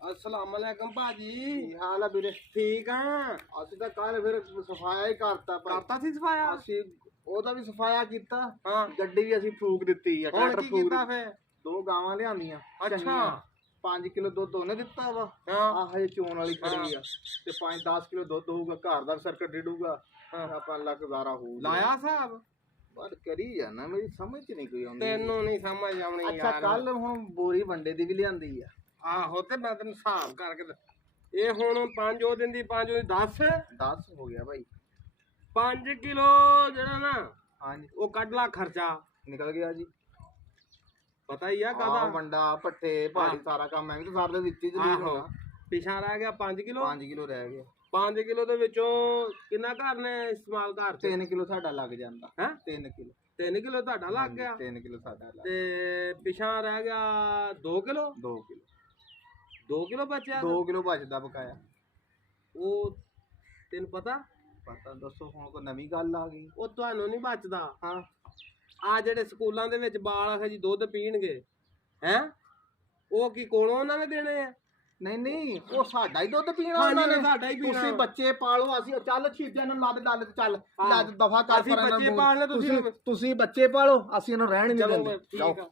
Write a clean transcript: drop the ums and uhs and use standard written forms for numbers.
अस्सलाम वालेकुम भाजी। ਕੀ ਹਾਲ ਆ ਵੀਰੇ? ठीक हाँ ਅਸੀਂ ਤਾਂ ਕੱਲ ਫਿਰ ਸਫਾਇਆ ਹੀ ਕਰਤਾ करता सी सफाया। ਅਸੀਂ ਉਹਦਾ ਵੀ ਸਫਾਇਆ ਕੀਤਾ, हाँ ਗੱਡੀ ਵੀ ਅਸੀਂ ਫੂਕ ਦਿੱਤੀ ਆ, हुण ਟਰੈਕਟਰ की ਫੂਕ कीता ਦਿੱਤੀ। फिर? 2 ਗਾਵਾਂ ਲਿਆਂਦੀਆਂ अच्छा। ਚੰਗੀਆਂ, 5 ਕਿਲੋ ਦੁੱਧ ਉਹਨੇ ਦਿੱਤਾ ਵਾ, हाँ ਆਹ ਹਜੇ ਚੋਣ ਵਾਲੀ ਖੜੀ ਆ, ਤੇ 5-10 ਕਿਲੋ ਦੁੱਧ ਹੋਊਗਾ, ਘਰ ਦਾ ਸਰਕਟ ਡਿਡੂਗਾ, हाँ ਆਪਾਂ ਲੱਖ ਗੁਜ਼ਾਰਾ ਹੋਊਗਾ। लाया साहब ਪਰ ਕਰੀ ਜਾਣਾ, ਮੇਰੀ ਸਮਝ ਚ ਨਹੀਂ ਕੋਈ ਆਉਂਦੀ। तेनू नहीं समझ आनी ਅੱਛਾ यार। ਕੱਲ ਹੁਣ ਬੋਰੀ ਵੰਡੇ ਦੀ ਵੀ ਲਿਆਂਦੀ ਆ। आहो ते मैं तेन हिसाब करके ये हुण 5 ਉਹ ਦਿੰਦੀ 5 ਉਹ 10 10 ਹੋ ਗਿਆ ਭਾਈ। 5 ਕਿਲੋ ਜਿਹੜਾ ਨਾ ਹਾਂਜੀ ਉਹ ਕੱਢ ਲਾ ਖਰਚਾ। ਨਿਕਲ ਗਿਆ ਜੀ। ਪਤਾ ਹੀ ਆ ਆਹ ਕਾਦਾ ਵੰਡਾ ਪੱਠੇ ਭਾਰੀ ਹਾਂ। ਸਾਰਾ ਕੰਮ ਐਵੇਂ ਤਾਂ ਸਾਰੇ ਦੇ ਵਿੱਚ ਹੀ ਜ਼ਰੂਰ ਆਹੋ ਹੋਣਾ। ਪਿਛਾ ਰਹਿ ਗਿਆ 5 ਕਿਲੋ। 5 ਕਿਲੋ ਰਹਿ ਗਏ। 5 ਕਿਲੋ ਦੇ ਵਿੱਚੋਂ ਕਿੰਨਾ ਘਰ ਨੇ ਇਸਤੇਮਾਲ ਘਰ ਚ? 3 ਕਿਲੋ ਸਾਡਾ ਲੱਗ ਜਾਂਦਾ। ਹੈ 3 ਕਿਲੋ 3 ਕਿਲੋ ਤੁਹਾਡਾ ਲੱਗ ਗਿਆ 3 ਕਿਲੋ ਸਾਡਾ ਲੱਗ ਤੇ ਪਿਛਾ ਰਹਿ ਗਿਆ 2 ਕਿਲੋ। 2 ਕਿਲੋ 2 ਕਿਲੋ ਬਚਿਆ 2 ਕਿਲੋ ਬਚਦਾ ਬਕਾਇਆ। ਉਹ ਤੈਨੂੰ ਪਤਾ ਪਤਾ ਦੱਸੋ ਹੁਣ ਕੋਈ ਨਵੀਂ ਗੱਲ ਆ ਗਈ? ਉਹ ਤੁਹਾਨੂੰ ਨਹੀਂ ਬਚਦਾ। ਹਾਂ ਆ ਜਿਹੜੇ ਸਕੂਲਾਂ ਦੇ ਵਿੱਚ ਬਾਲ ਆਖੇ ਜੀ ਦੁੱਧ ਪੀਣਗੇ ਹੈ ਉਹ ਕੀ ਕੋਲੋਂ ਉਹਨਾਂ ਨੇ ਦੇਣੇ ਆ? ਨਹੀਂ ਨਹੀਂ, ਉਹ ਸਾਡਾ ਹੀ ਦੁੱਧ ਪੀਣਾ ਹਾਂਜੀ, ਉਹਨਾਂ ਨੇ। ਸਾਡਾ ਹੀ ਪੀਣਾ। ਤੁਸੀਂ ਬੱਚੇ ਪਾਲੋ, ਅਸੀਂ ਚੱਲ ਛੀਜਿਆਂ ਨੂੰ ਲੱਦ ਡੱਲ ਤੇ ਚੱਲ ਹਾਂ। ਲੱਦ ਦਫਾ ਕਰ ਅਸੀਂ ਪਰ ਇਹਨਾਂ ਬੱਚੇ ਨੂੰ। ਪਾਲਣੇ, ਤੁਸੀਂ ਤੁਸੀਂ ਬੱਚੇ ਪਾਲੋ, ਅਸੀਂ ਇਹਨੂੰ ਰਹਿਣ ਨਹੀਂ ਚਲੋ ਦਿੰਦੇ। ਠੀਕ ਜਾਓ। ਆ।